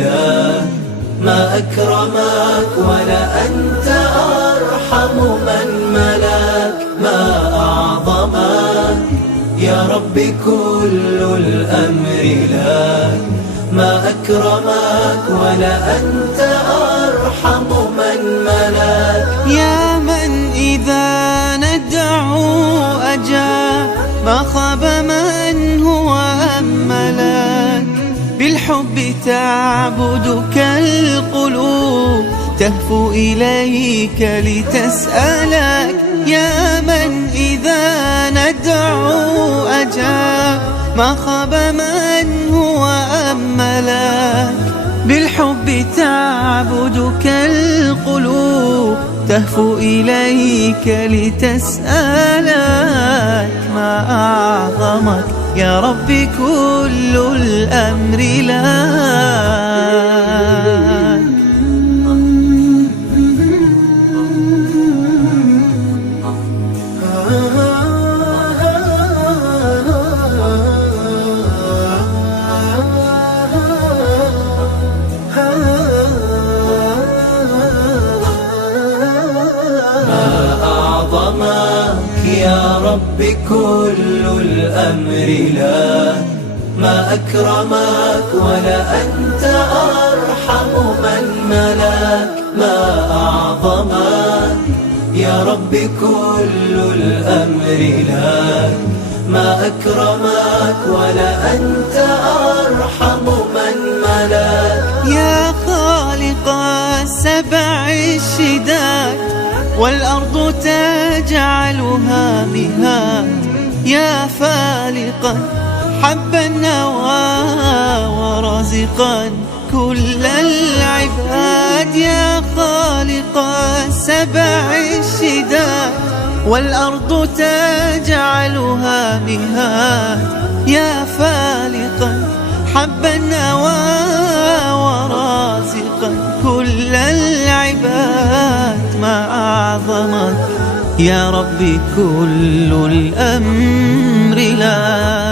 لا ما أكرمك ولا أنت أرحم من ملاك، ما أعظمك يا ربي كل الأمر لك، ما أكرمك ولا أنت أرحم من ملاك. يا من إذا ندعو أجاب، ما خاب من هو أملك، بالحب تعبدك القلوب تهفو إليك لتسألك. يا من إذا ندعو أجاب، ما خاب من هو أملك، بالحب تعبدك القلوب تهفو إليك لتسألك. ما أعظمك يا ربي كل الأمر لك. يا ربي كل الأمر لا ما أكرمك ولا أنت أرحم من ملاك، ما أعظمك يا ربي كل الأمر لا ما أكرمك ولا أنت أرحم من ملاك. يا خالق السبع الشداد والأرض تجعلها مهاد، يا فالقا حب النوى ورازقا كل العباد. يا خالق السبع الشداد والأرض تجعلها مهاد، يا فالقا حب النوى ورازقا كل العباد. ما أعظمك يا ربي كل الأمر لك.